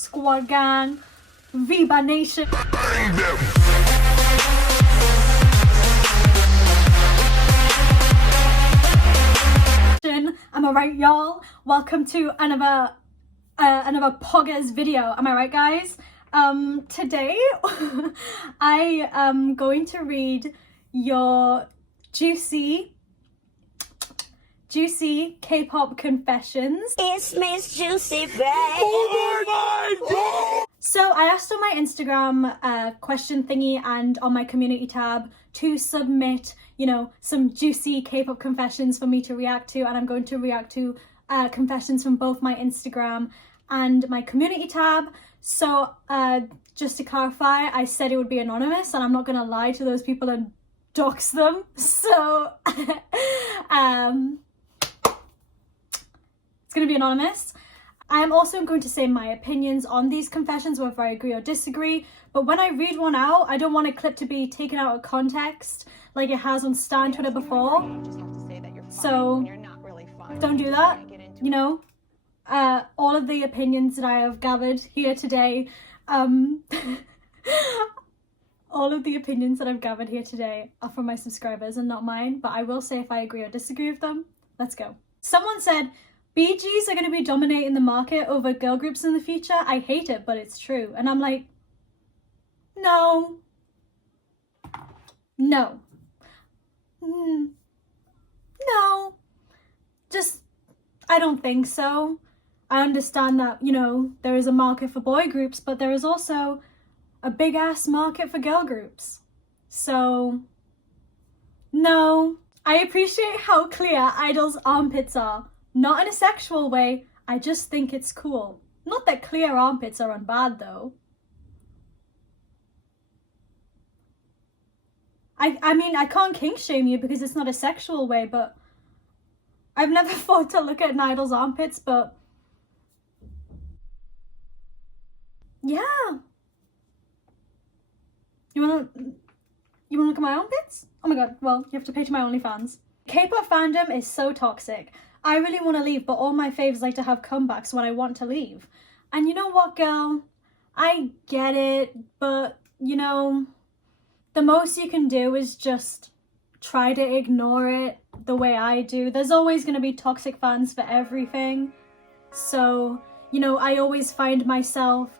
Squad Gang, Reba Nation. Am I right, y'all? Welcome to another poggers video. Am I right, guys? Today I am going to read your juicy K-pop confessions. It's Miss Juicy, babe. Oh my God! So I asked on my Instagram question thingy and on my community tab to submit, you know, some juicy K-pop confessions for me to react to, and I'm going to react to confessions from both my Instagram and my community tab. So just to clarify, I said it would be anonymous, and I'm not gonna lie to those people and dox them. So it's gonna be anonymous. I am also going to say my opinions on these confessions, whether I agree or disagree, but when I read one out, I don't want a clip to be taken out of context like it has on Stan Twitter before. So don't do that, you know. All of the opinions that I have gathered here today, all of the opinions that I've gathered here today are from my subscribers and not mine, but I will say if I agree or disagree with them. Let's go. Someone said, BGs are going to be dominating the market over girl groups in the future. I hate it, but it's true. And I'm like, no. No. No. Just, I don't think so. I understand that, you know, there is a market for boy groups, but there is also a big ass market for girl groups. So, no. I appreciate how clear idols' armpits are. Not in a sexual way, I just think it's cool. Not that clear armpits are unbad though. I mean, I can't kink shame you because it's not a sexual way, but I've never thought to look at an idol's armpits, but yeah. You wanna look at my armpits? Oh my god, well, you have to pay to my OnlyFans. K-pop fandom is so toxic. I really want to leave, but all my faves like to have comebacks when I want to leave. And you know what, girl? I get it, but, you know, the most you can do is just try to ignore it the way I do. There's always going to be toxic fans for everything. So, you know, I always find myself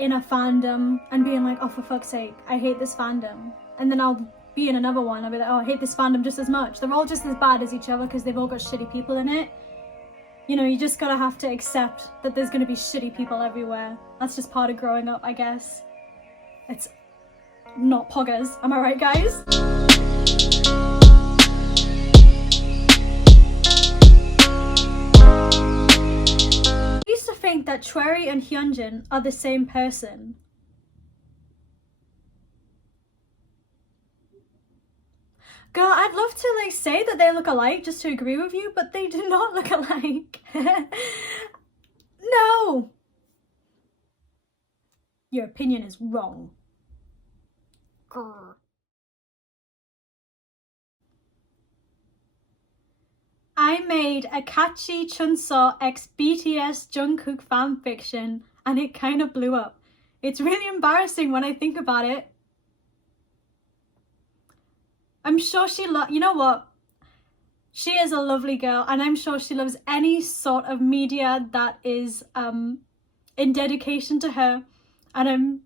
in a fandom and being like, oh, for fuck's sake, I hate this fandom. And then I'll be in another one, I'll be like, oh, I hate this fandom just as much. They're all just as bad as each other because they've all got shitty people in it. You know, you just gotta have to accept that there's gonna be shitty people everywhere. That's just part of growing up, I guess. It's not poggers, am I right, guys? I used to think that Chweri and Hyunjin are the same person. Girl, I'd love to like say that they look alike just to agree with you, but they do not look alike. No! Your opinion is wrong. Grr. I made a catchy Chunso x BTS Jungkook fanfiction and it kind of blew up. It's really embarrassing when I think about it. I'm sure you know what? She is a lovely girl and I'm sure she loves any sort of media that is in dedication to her. And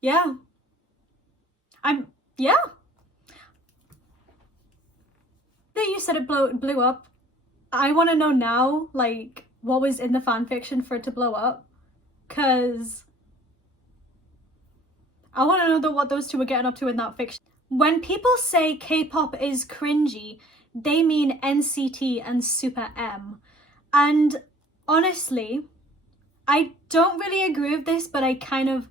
yeah. Yeah. That you said it blew up. I want to know now, like, what was in the fanfiction for it to blow up. 'Cause I want to know what those two were getting up to in that fiction. When people say K-pop is cringy, they mean NCT and Super M. And honestly, I don't really agree with this, but I kind of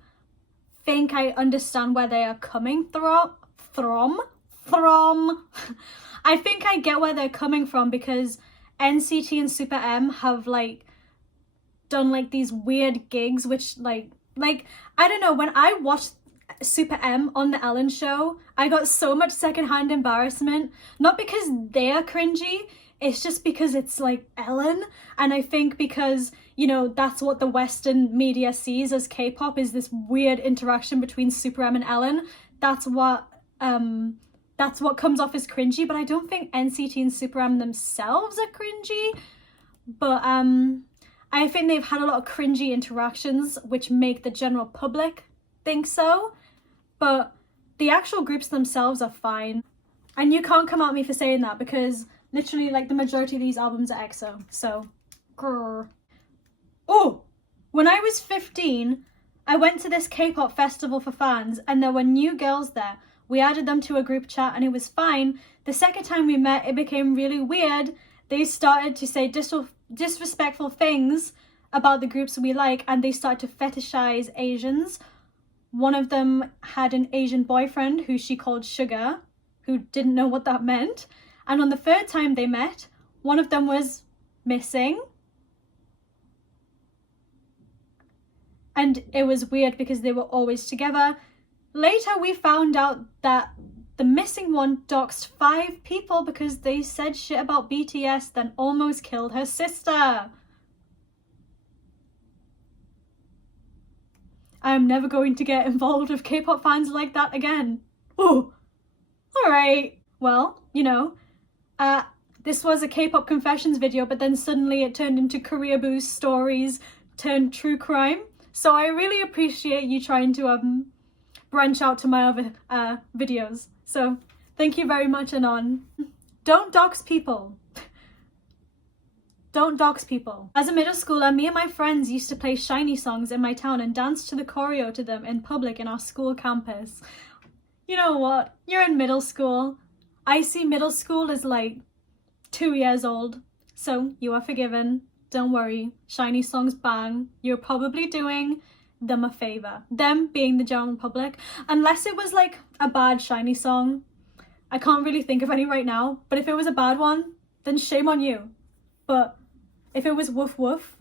think I understand where they are coming from. I think I get where they're coming from because NCT and Super M have like done like these weird gigs, which like I don't know, when I watched Super M on the Ellen show, I got so much secondhand embarrassment, not because they're cringy, it's just because it's like Ellen, and I think because, you know, that's what the Western media sees as K-pop, is this weird interaction between Super M and Ellen. That's what comes off as cringy, but I don't think NCT and Super M themselves are cringy. But I think they've had a lot of cringy interactions which make the general public think so. But the actual groups themselves are fine. And you can't come at me for saying that, because literally like the majority of these albums are EXO. So, grrr. Oh, when I was 15, I went to this K-pop festival for fans, and there were new girls there. We added them to a group chat and it was fine. The second time we met, it became really weird. They started to say disrespectful things about the groups we like, and they started to fetishize Asians. One of them had an Asian boyfriend who she called Sugar, who didn't know what that meant. And on the third time they met, one of them was missing. And it was weird because they were always together. Later we found out that the missing one doxed 5 people because they said shit about BTS, then almost killed her sister. I'm never going to get involved with K-pop fans like that again. Oh, alright. Well, you know, this was a K-pop confessions video, but then suddenly it turned into Career Boost stories turned true crime. So I really appreciate you trying to branch out to my other videos. So thank you very much, Anon. Don't dox people. Don't dox people. As a middle schooler, me and my friends used to play SHINee songs in my town and dance to the choreo to them in public in our school campus. You know what? You're in middle school. I see middle school as like 2 years old. So you are forgiven. Don't worry. SHINee songs bang. You're probably doing them a favor. Them being the general public. Unless it was like a bad SHINee song. I can't really think of any right now. But if it was a bad one, then shame on you. But if it was woof woof,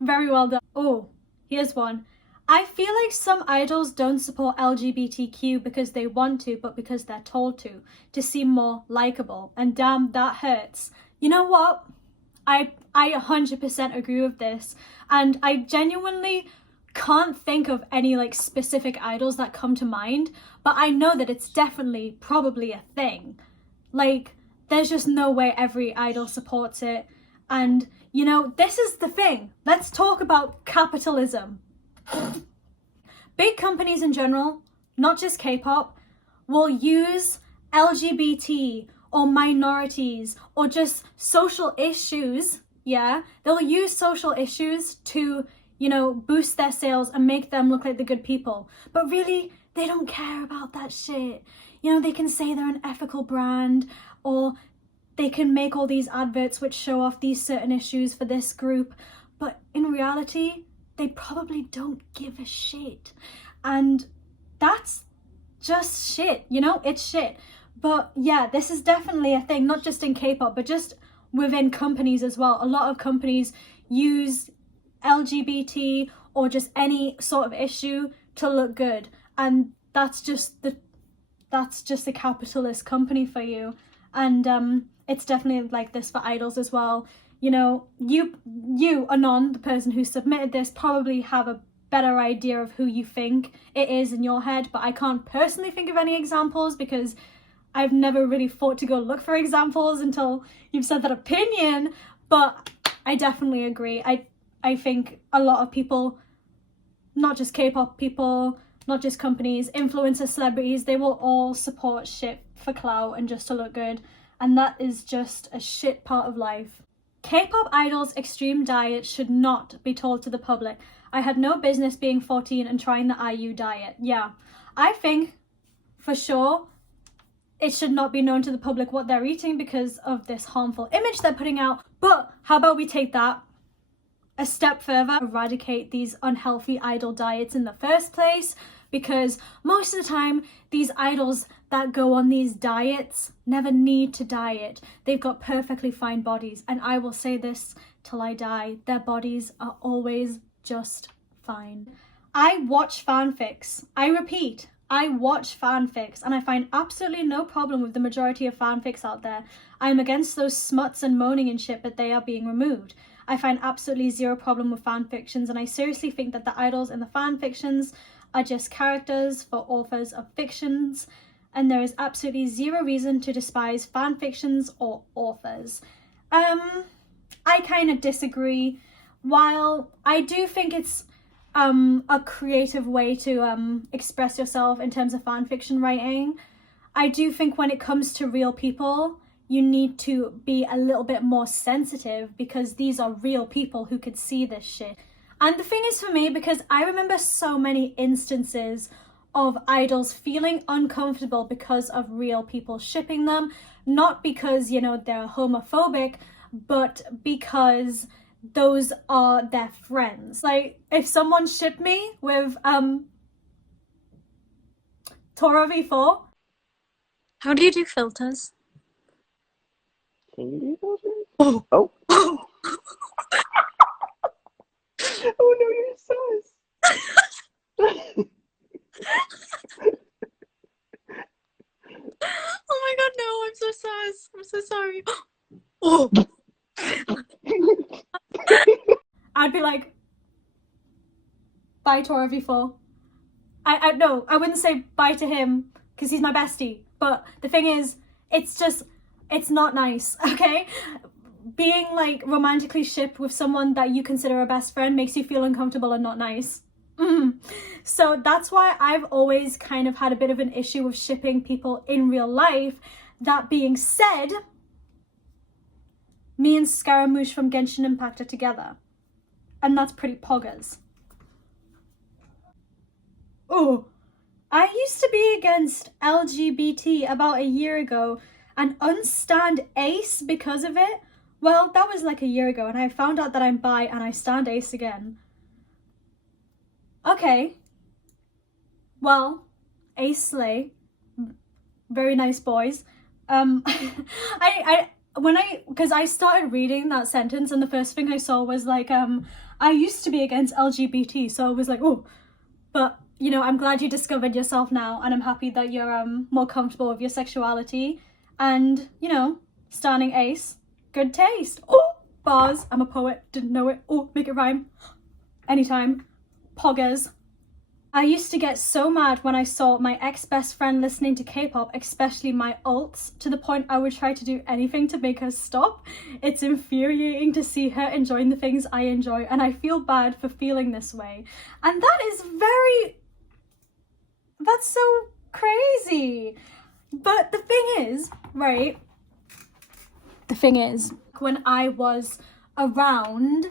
very well done. Oh, here's one. I feel like some idols don't support LGBTQ because they want to, but because they're told to seem more likable. And damn, that hurts. You know what? I 100% agree with this. And I genuinely can't think of any like specific idols that come to mind, but I know that it's definitely probably a thing. Like, there's just no way every idol supports it. And, you know, this is the thing. Let's talk about capitalism. Big companies in general, not just K-pop, will use LGBT or minorities or just social issues, yeah? They'll use social issues to, you know, boost their sales and make them look like the good people. But really, they don't care about that shit. You know, they can say they're an ethical brand, or they can make all these adverts which show off these certain issues for this group. But in reality, they probably don't give a shit. And that's just shit, you know? It's shit. But yeah, this is definitely a thing, not just in K-pop, but just within companies as well. A lot of companies use LGBT or just any sort of issue to look good. And that's just a capitalist company for you. And it's definitely like this for idols as well. You know, you, Anon, the person who submitted this, probably have a better idea of who you think it is in your head, but I can't personally think of any examples because I've never really thought to go look for examples until you've said that opinion. But I definitely agree. I think a lot of people, not just K-pop people, not just companies, influencers, celebrities, they will all support shit for clout and just to look good. And that is just a shit part of life. K-pop idols' extreme diet should not be told to the public. I had no business being 14 and trying the IU diet. Yeah, I think for sure it should not be known to the public what they're eating because of this harmful image they're putting out. But how about we take that a step further, eradicate these unhealthy idol diets in the first place, because most of the time these idols that go on these diets never need to diet. They've got perfectly fine bodies, and I will say this till I die, their bodies are always just fine. I watch fanfics. I repeat, I watch fanfics and I find absolutely no problem with the majority of fanfics out there. I am against those smuts and moaning and shit, but they are being removed. I find absolutely zero problem with fanfictions, and I seriously think that the idols in the fanfictions are just characters for authors of fictions, and there is absolutely zero reason to despise fanfictions or authors. I kind of disagree. While I do think it's a creative way to express yourself in terms of fanfiction writing, I do think when it comes to real people, you need to be a little bit more sensitive, because these are real people who could see this shit. And the thing is, for me, because I remember so many instances of idols feeling uncomfortable because of real people shipping them, not because, you know, they're homophobic, but because those are their friends. Like, if someone shipped me with Tora V4. How do you do filters? Can you do those? Oh. Oh. Oh no, you're sus. Oh my god, no, I'm so sorry. I'm so sorry. Oh. I'd be like, bye Tora V4. No, I wouldn't say bye to him because he's my bestie. But the thing is, it's not nice, okay? Being like romantically shipped with someone that you consider a best friend makes you feel uncomfortable and not nice. So that's why I've always kind of had a bit of an issue with shipping people in real life. That being said, me and Scaramouche from Genshin Impact are together. And that's pretty poggers. Oh, I used to be against LGBT about a year ago and unstand Ace because of it. Well, that was like a year ago, and I found out that I'm bi and I stand Ace again. Okay. Well, Ace Slay. Very nice boys. Because I started reading that sentence and the first thing I saw was like, I used to be against LGBT, so I was like, oh, but you know, I'm glad you discovered yourself now, and I'm happy that you're more comfortable with your sexuality, and you know, standing Ace, good taste. Oh, bars. I'm a poet. Didn't know it. Oh, make it rhyme. Anytime. Poggers. I used to get so mad when I saw my ex-best friend listening to K-pop, especially my alts, to the point I would try to do anything to make her stop. It's infuriating to see her enjoying the things I enjoy, and I feel bad for feeling this way. And that's so crazy. But the thing is, right, when I was around...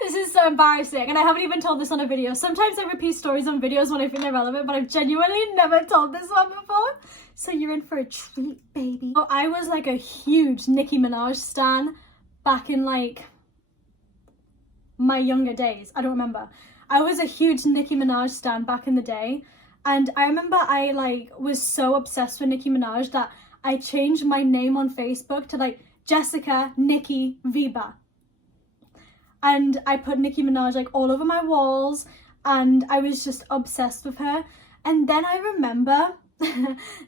This is so embarrassing, and I haven't even told this on a video. Sometimes I repeat stories on videos when I think they're relevant, but I've genuinely never told this one before. So you're in for a treat, baby. So I was like a huge Nicki Minaj stan back in like my younger days. I don't remember. I was a huge Nicki Minaj stan back in the day, and I remember I like was so obsessed with Nicki Minaj that I changed my name on Facebook to like Jessica Nicki Viba. And I put Nicki Minaj like all over my walls, and I was just obsessed with her. And then I remember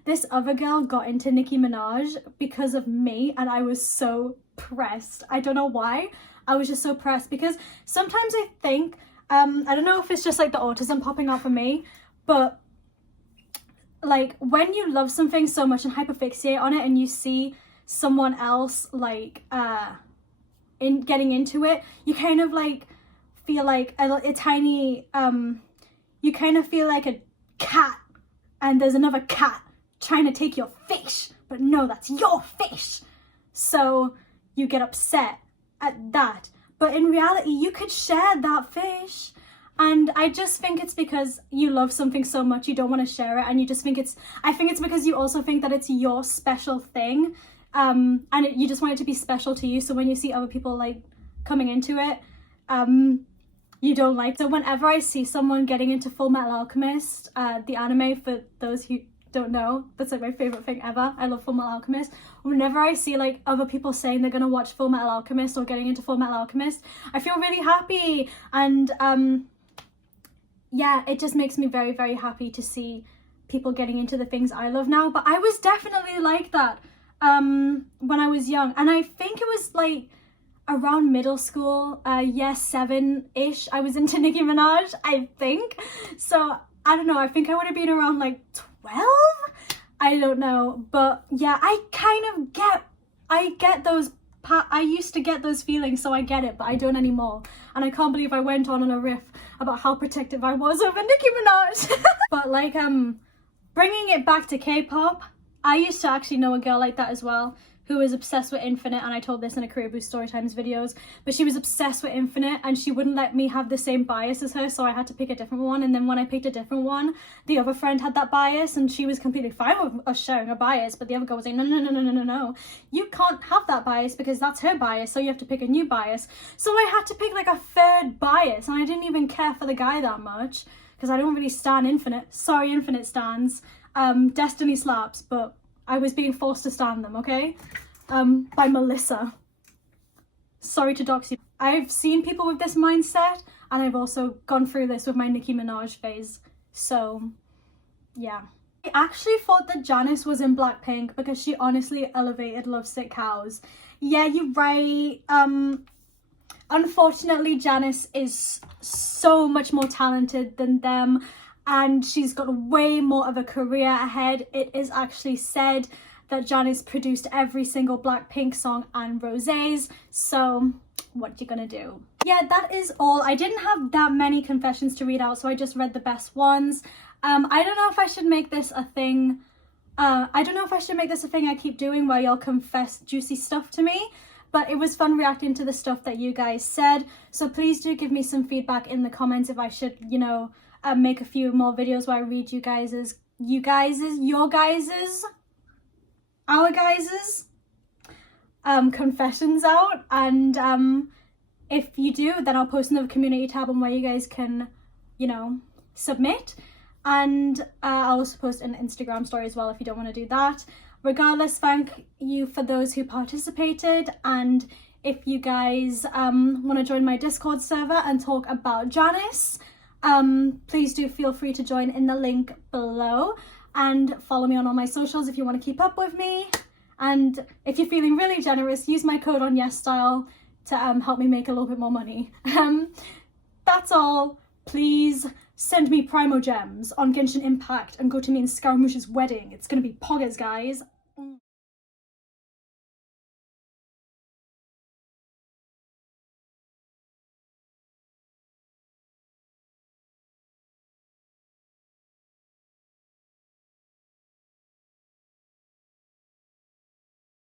this other girl got into Nicki Minaj because of me, and I was so pressed. I don't know why. I was just so pressed because sometimes I think, I don't know if it's just like the autism popping out for me, but like when you love something so much and hyperfixate on it and you see someone else like, in getting into it, you kind of like feel like a tiny you kind of feel like a cat and there's another cat trying to take your fish, but no, that's your fish, so you get upset at that. But in reality, you could share that fish, and I just think it's because you love something so much you don't want to share it, and you just think I think it's because you also think that it's your special thing. And you just want it to be special to you, so when you see other people like coming into it, you don't like. So whenever I see someone getting into Full Metal Alchemist, the anime, for those who don't know, that's like my favorite thing ever. I love Full Metal Alchemist. Whenever I see like other people saying they're gonna watch Full Metal Alchemist or getting into Full Metal Alchemist, I feel really happy, and yeah, it just makes me very, very happy to see people getting into the things I love now. But I was definitely like that when I was young, and I think it was like around middle school, year 7-ish, I was into Nicki Minaj, I think. So I don't know, I think I would have been around like 12, I don't know. But yeah, I get those, I used to get those feelings, so I get it, but I don't anymore. And I can't believe I went on a riff about how protective I was over Nicki Minaj. But like, bringing it back to K-pop, I used to actually know a girl like that as well, who was obsessed with Infinite, and I told this in a Career Boost Storytimes videos, but she was obsessed with Infinite and she wouldn't let me have the same bias as her, so I had to pick a different one. And then when I picked a different one, the other friend had that bias and she was completely fine with us sharing a bias, but the other girl was like, no, you can't have that bias because that's her bias, so you have to pick a new bias. So I had to pick like a third bias, and I didn't even care for the guy that much because I don't really stan Infinite. Sorry, Infinite stans. Destiny slaps, but I was being forced to stan them, okay? By Melissa. Sorry to dox you. I've seen people with this mindset, and I've also gone through this with my Nicki Minaj phase. So, yeah. I actually thought that Janice was in Blackpink because she honestly elevated Lovesick Cows. Yeah, you're right. Unfortunately, Janice is so much more talented than them, and she's got way more of a career ahead. It is actually said that Janice produced every single Blackpink song and Rosé's, so what you gonna do? Yeah, that is all. I didn't have that many confessions to read out, so I just read the best ones. I don't know if I should make this a thing. I keep doing where y'all confess juicy stuff to me, but it was fun reacting to the stuff that you guys said. So please do give me some feedback in the comments if I should, you know, make a few more videos where I read our guys's confessions out. And if you do, then I'll post another community tab on where you guys can, you know, submit. And I'll also post an Instagram story as well if you don't want to do that. Regardless, thank you for those who participated, and if you guys want to join my Discord server and talk about Janice, please do feel free to join in the link below, and follow me on all my socials if you want to keep up with me. And if you're feeling really generous, use my code on YesStyle to help me make a little bit more money. That's all. Please send me Primo Gems on Genshin Impact and go to me and Scaramouche's wedding. It's gonna be poggers, guys.